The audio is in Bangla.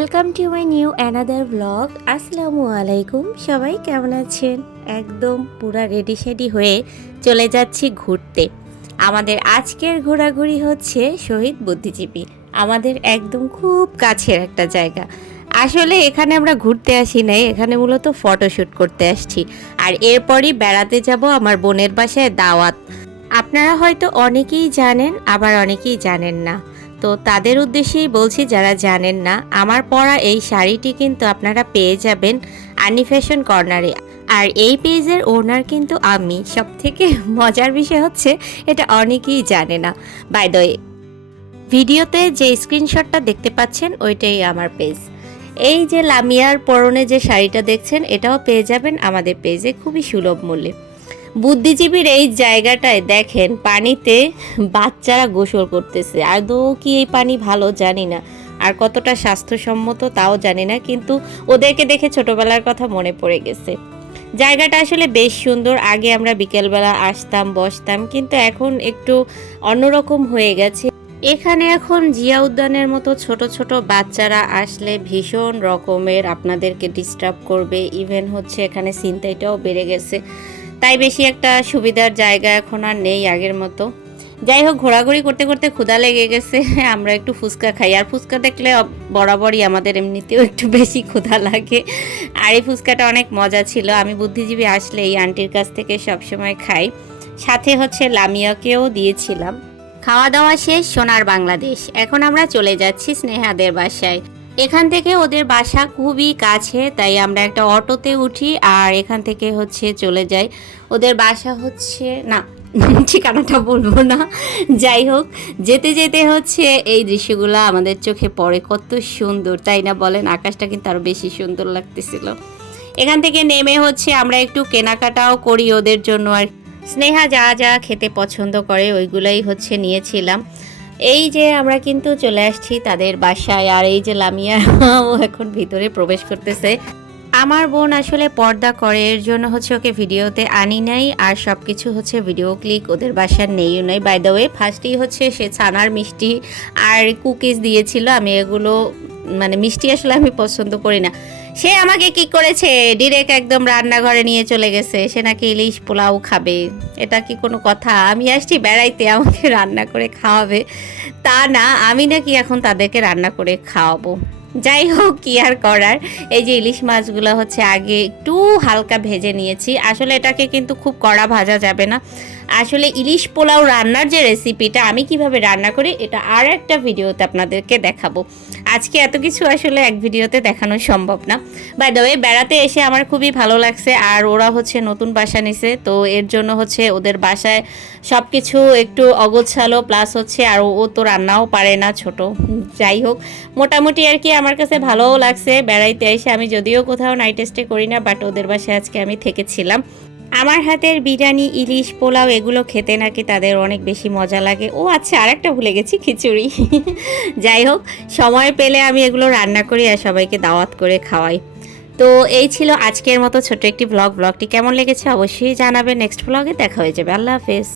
Welcome to my new another blog আসসালামু আলাইকুম সবাই কেমন আছেন? একদম পুরা রেডি শেডি হয়ে চলে যাচ্ছি ঘুরতে। আমাদের আজকের ঘোরাঘুরি হচ্ছে শহীদ বুদ্ধিজীবী। আমাদের একদম খুব কাছের একটা জায়গা। আসলে এখানে আমরা ঘুরতে আসি নাই, এখানে মূলত ফটোশ্যুট করতে আসছি। আর এরপরই বেড়াতে যাব আমার বোনের বাসায় দাওয়াত। আপনারা হয়তো অনেকেই জানেন, আবার অনেকেই জানেন না। তো তাদের উদ্দেশ্যেই বলছি, যারা জানেন না, আমার পরা এই শাড়িটি কিন্তু আপনারা পেয়ে যাবেন আনি ফ্যাশন কর্নারে। আর এই পেজের ওনার কিন্তু আমি। সব থেকে মজার বিষয় হচ্ছে, এটা অনেকেই জানে না। বাই দ্য ভিডিওতে যে স্ক্রিনশটটা দেখতে পাচ্ছেন, ওইটাই আমার পেজ। এই যে লামিয়ার পরনে যে শাড়িটা দেখছেন, এটাও পেয়ে যাবেন আমাদের পেজে, খুবই সুলভ মূল্যে। বুদ্ধিজীবীর এই জায়গাটায় দেখেন, পানিতে বাচ্চারা গোসল করতেছে। আদৌ কি এই পানি ভালো জানি না। আর কতটা স্বাস্থ্যসম্মত তাও জানি না, কিন্তু ওদেরকে দেখে ছোটবেলার কথা মনে পড়ে গেছে। জায়গাটা আসলে বেশ সুন্দর। আগে আমরা বিকেলবেলা আসতাম, বসতাম, কিন্তু এখন একটু অন্যরকম হয়ে গেছে। এখানে এখন জিয়া উদ্যানের মতো ছোট ছোট বাচ্চারা আসলে ভীষণ রকমের আপনাদেরকে ডিস্টার্ব করবে। ইভেন হচ্ছে এখানে চিন্তাইটাও বেড়ে গেছে। তাই বেশি একটা সুবিধার জায়গা এখন আর নেই আগের মতো। যাই হোক, ঘোরাঘুরি করতে করতে ক্ষুধা লেগে গেছে, আমরা একটু ফুচকা খাই। আর ফুচকা দেখলে বরাবরই আমাদের এমনিতেও একটু বেশি ক্ষুধা লাগে। আর এই ফুচকাটা অনেক মজা ছিল। আমি বুদ্ধিজীবী আসলে এই আন্টির কাছ থেকে সবসময় খাই। সাথে হচ্ছে লামিয়াকেও দিয়েছিলাম। খাওয়া দাওয়া শেষ, সোনার বাংলাদেশ। এখন আমরা চলে যাচ্ছি স্নেহাদের বাসায়। এখান থেকে ওদের বাসা খুবই কাছে, তাই আমরা একটা অটোতে উঠি আর এখান থেকে হচ্ছে চলে যাই। ওদের বাসা হচ্ছে, না, ঠিকানাটা বলব না। যাই হোক, যেতে যেতে হচ্ছে এই দৃশ্যগুলো আমাদের চোখে পড়ে। কত সুন্দর, তাই না বলেন? আকাশটা কিন্তু আরও বেশি সুন্দর লাগতেছিল। এখান থেকে নেমে হচ্ছে আমরা একটু কেনাকাটাও করি ওদের জন্য আর স্নেহা যা যা খেতে পছন্দ করে ওইগুলাই হচ্ছে নিয়েছিলাম। এই যে আমরা কিন্তু চলে আসছি তাদের বাসায়, আর এই যে লামিয়া ও এখন ভিতরে প্রবেশ করতেছে। আমার বোন আসলে পর্দা করে, এর জন্য হচ্ছে ওকে ভিডিওতে আনি নাই, আর সব কিছু হচ্ছে ভিডিও ক্লিক ওদের বাসার নেইও নাই। বাই দ্য ওয়ে ফার্স্টেই হচ্ছে সে ছানার মিষ্টি আর কুকিজ দিয়েছিল, আমি এগুলো মানে মিষ্টি আসলে আমি পছন্দ করি না। সে আমাকে কি করেছে? ডিরেক্ট একদম রান্নাঘরে নিয়ে চলে গেছে। সে নাকি ইলিশ পোলাও খাবে। এটা কি কোনো কথা? আমি আসছি বেড়াইতে, আমাকে রান্না করে খাওয়াবে। তা না, আমি নাকি এখন তাদেরকে রান্না করে খাওয়াবো। যাই হোক, কি আর করার? এই যে ইলিশ মাছগুলো হচ্ছে আগে একটু হালকা ভেজে নিয়েছি। আসলে এটাকে কিন্তু খুব কড়া ভাজা যাবে না। আসলে ইলিশ পোলাও রান্নার যে রেসিপিটা আমি কীভাবে রান্না করি, এটা আর একটা ভিডিওতে আপনাদেরকে দেখাবো। আজকে এত কিছু আসলে এক ভিডিওতে দেখানো সম্ভব না। বাই দ্য ওয়ে বেড়াতে এসে আমার খুবই ভালো লাগছে, আর ওরা হচ্ছে নতুন বাসা নিছে, তো এর জন্য হচ্ছে ওদের বাসায় সব কিছু একটু অগোছালো প্লাস হচ্ছে আর ও তো রান্নাও পারে না ছোট। যাই হোক, মোটামুটি আর কি আমার কাছে ভালোও লাগছে। বেড়াইতে এসে আমি যদিও কোথাও নাইট স্টে করি না বাট ওদের বাসায় আজকে আমি থেকেছিলাম। আমার হাতের বিরিয়ানি, ইলিশ, পোলাও এগুলো খেতে নাকি তাদের অনেক বেশি মজা লাগে। ও আচ্ছা আরেকটা ভুলে গেছি, খিচুড়ি। যাই হোক, সময় পেলে আমি এগুলো রান্না করি আর সবাইকে দাওয়াত করে খাওয়াই। তো এই ছিল আজকের মতো ছোট একটি ব্লগ ব্লগটি কেমন লেগেছে অবশ্যই জানাবে নেক্সট ব্লগে দেখা হয়ে যাবে। আল্লাহ হাফেজ।